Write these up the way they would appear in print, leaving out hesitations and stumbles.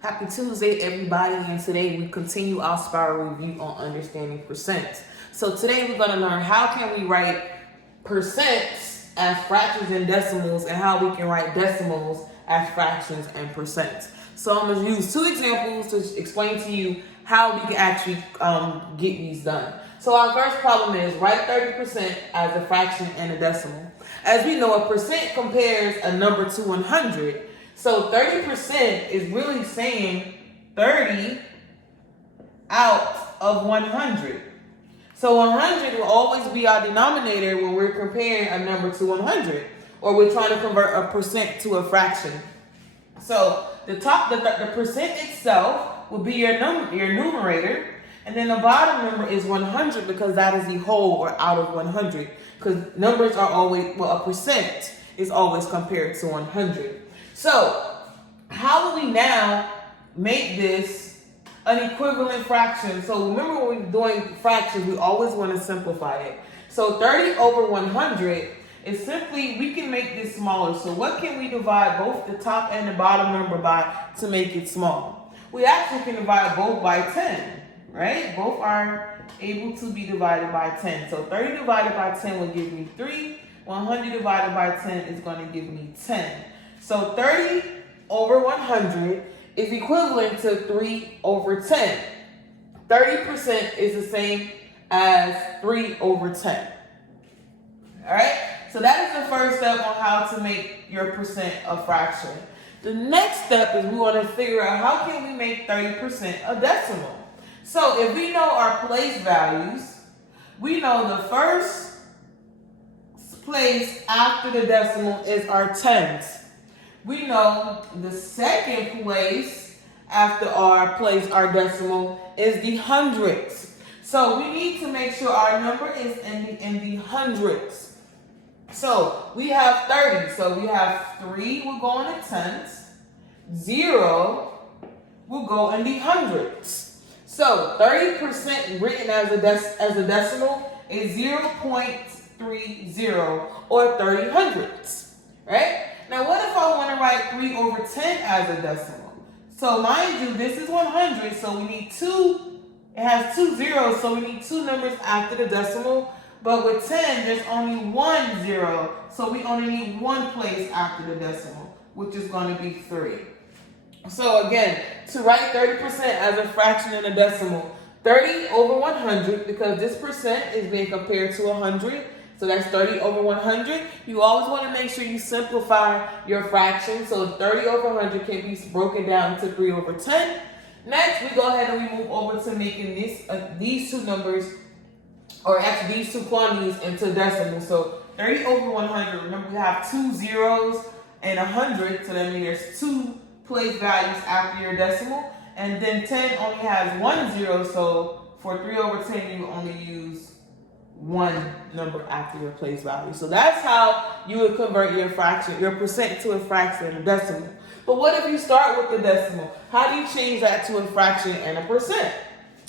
Happy Tuesday, everybody, and today we continue our spiral review on understanding percents. So today we're going to learn how can we write percents as fractions and decimals, and how we can write decimals as fractions and percents. So I'm going to use two examples to explain to you how we can actually get these done. So our first problem is write 30% as a fraction and a decimal. As we know, a percent compares a number to 100. So 30% is really saying 30 out of 100. So 100 will always be our denominator when we're comparing a number to 100, or we're trying to convert a percent to a fraction. So the percent itself will be your numerator, and then the bottom number is 100 because that is the whole, or out of 100. Because numbers are always, a percent is always compared to 100. So, how do we now make this an equivalent fraction? So remember, when we're doing fractions, we always want to simplify it. So 30 over 100 is simply, we can make this smaller. So what can we divide both the top and the bottom number by to make it small? We actually can divide both by 10, right? Both are able to be divided by 10. So 30 divided by 10 will give me 3. 100 divided by 10 is going to give me 10. So 30 over 100 is equivalent to 3 over 10. 30% is the same as 3 over 10. All right? So that is the first step on how to make your percent a fraction. The next step is we want to figure out how can we make 30% a decimal. So if we know our place values, we know the first place after the decimal is our tens. We know the second place after our decimal is the hundreds. So we need to make sure our number is in the hundreds. So we have 30. So we have 3 will go in the tens. 0 will go in the hundreds. So 30% written as a decimal is 0.30 or 30 hundredths, right? Now, what if I want to write 3 over 10 as a decimal? So, mind you, this is 100, so we need it has 2 zeros, so we need 2 numbers after the decimal. But with 10, there's only 1 0, so we only need 1 place after the decimal, which is going to be 3. So, again, to write 30% as a fraction and a decimal, 30 over 100, because this percent is being compared to 100, so that's 30 over 100. You always want to make sure you simplify your fraction. So 30 over 100 can be broken down to 3 over 10. Next, we go ahead and we move over to making these two numbers, or actually these two quantities, into decimals. So 30 over 100, remember we have 2 zeros and 100, so that means there's 2 place values after your decimal. And then 10 only has 1 0, so for 3 over 10, you only use 1 number after your place value. So that's how you would convert your percent to a fraction and a decimal. But what if you start with the decimal? How do you change that to a fraction and a percent?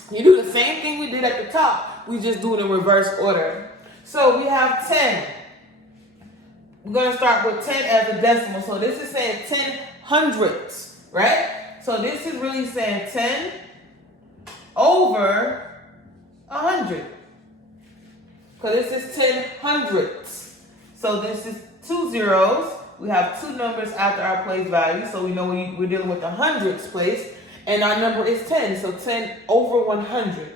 You do the same thing we did at the top. We just do it in reverse order. So we have 10. We're going to start with 10 as a decimal. So this is saying 10 hundredths, right? So this is really saying 10 over 100. Because this is 10 hundredths. So this is 2 zeros. We have 2 numbers after our place value. So we know we're dealing with the hundredths place. And our number is 10. So 10 over 100.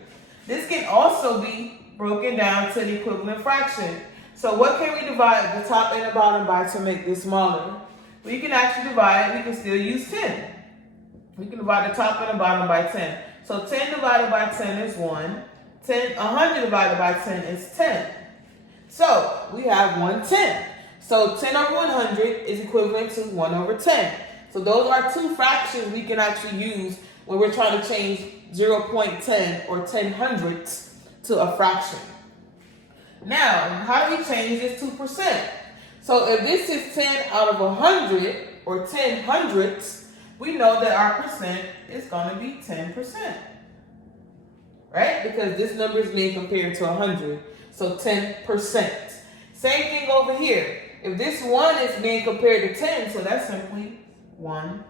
This can also be broken down to an equivalent fraction. So what can we divide the top and the bottom by to make this smaller? We can actually divide, we can still use 10. We can divide the top and the bottom by 10. So 10 divided by 10 is 1. 100 divided by 10 is 10. So we have 1/10. So 10 over 100 is equivalent to 1 over 10. So those are 2 fractions we can actually use when we're trying to change 0.10 or 10 hundredths to a fraction. Now, how do we change this to percent? So if this is 10 out of 100 or 10 hundredths, we know that our percent is going to be 10%. Right? Because this number is being compared to 100. So 10%. Same thing over here. If this 1 is being compared to 10, so that's simply 1%.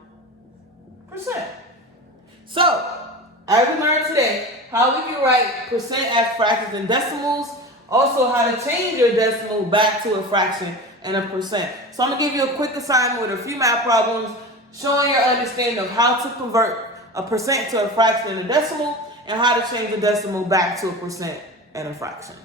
So, as we learned today, how we can write percent as fractions and decimals, also how to change your decimal back to a fraction and a percent. So I'm going to give you a quick assignment with a few math problems showing your understanding of how to convert a percent to a fraction and a decimal, and how to change the decimal back to a percent and a fraction.